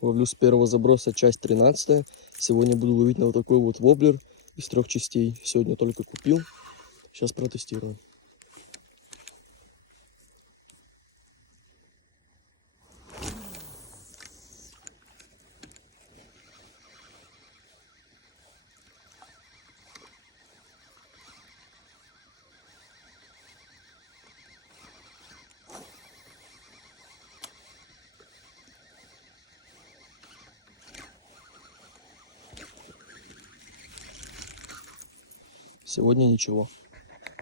Ловлю с первого заброса, часть 13. Сегодня буду ловить на вот такой вот воблер из 3 частей. Сегодня только купил. Сейчас протестирую. Сегодня ничего.